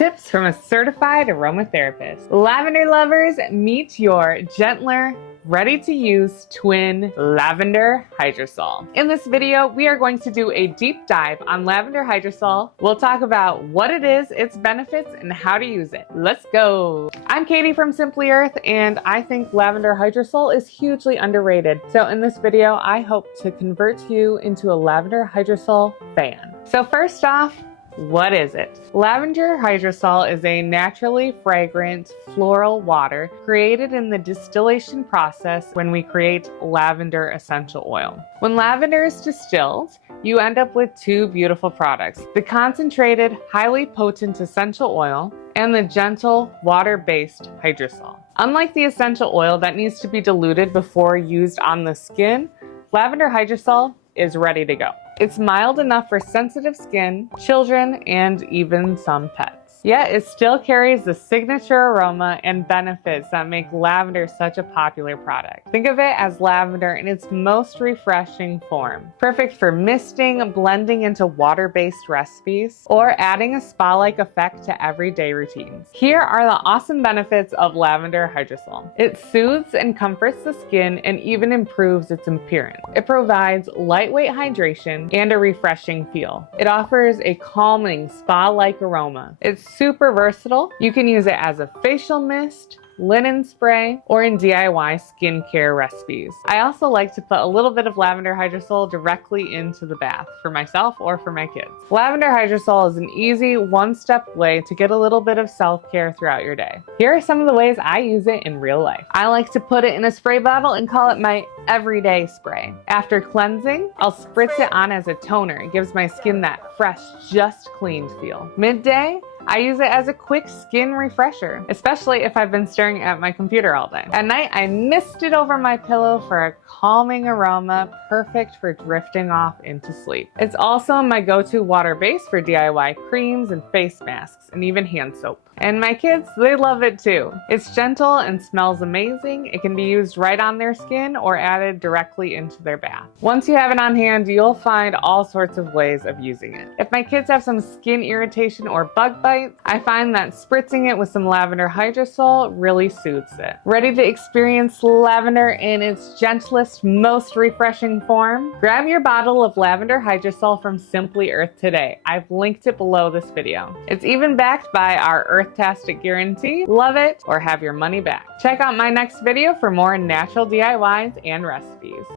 Tips from a certified aromatherapist. Lavender lovers, meet your gentler, ready-to-use twin Lavender Hydrosol. In this video, we are going to do a deep dive on Lavender Hydrosol. We'll talk about what it is, its benefits, and how to use it. Let's go! I'm Katie from Simply Earth, and I think Lavender Hydrosol is hugely underrated. So in this video, I hope to convert you into a Lavender Hydrosol fan. So first off, what is it? Lavender Hydrosol is a naturally fragrant floral water created in the distillation process when we create lavender essential oil. When lavender is distilled, you end up with two beautiful products: the concentrated, highly potent essential oil and the gentle, water-based hydrosol. Unlike the essential oil that needs to be diluted before used on the skin, Lavender Hydrosol is ready to go. It's mild enough for sensitive skin, children, and even some pets. Yet it still carries the signature aroma and benefits that make lavender such a popular product. Think of it as lavender in its most refreshing form. Perfect for misting, blending into water-based recipes, or adding a spa-like effect to everyday routines. Here are the awesome benefits of Lavender Hydrosol. It soothes and comforts the skin and even improves its appearance. It provides lightweight hydration and a refreshing feel. It offers a calming, spa-like aroma. It's super versatile. You can use it as a facial mist, linen spray, or in DIY skincare recipes. I also like to put a little bit of Lavender Hydrosol directly into the bath for myself or for my kids. Lavender Hydrosol is an easy one-step way to get a little bit of self-care throughout your day. Here are some of the ways I use it in real life. I like to put it in a spray bottle and call it my everyday spray. After cleansing, I'll spritz it on as a toner. It gives my skin that fresh, just cleaned feel. Midday, I use it as a quick skin refresher, especially if I've been staring at my computer all day. At night, I mist it over my pillow for a calming aroma, perfect for drifting off into sleep. It's also my go-to water base for DIY creams and face masks, and even hand soap. And my kids, they love it too. It's gentle and smells amazing. It can be used right on their skin or added directly into their bath. Once you have it on hand, you'll find all sorts of ways of using it. If my kids have some skin irritation or bug bites, I find that spritzing it with some Lavender Hydrosol really soothes it. Ready to experience lavender in its gentlest, most refreshing form? Grab your bottle of Lavender Hydrosol from Simply Earth today. I've linked it below this video. It's even backed by our Earthtastic guarantee. Love it or have your money back. Check out my next video for more natural DIYs and recipes.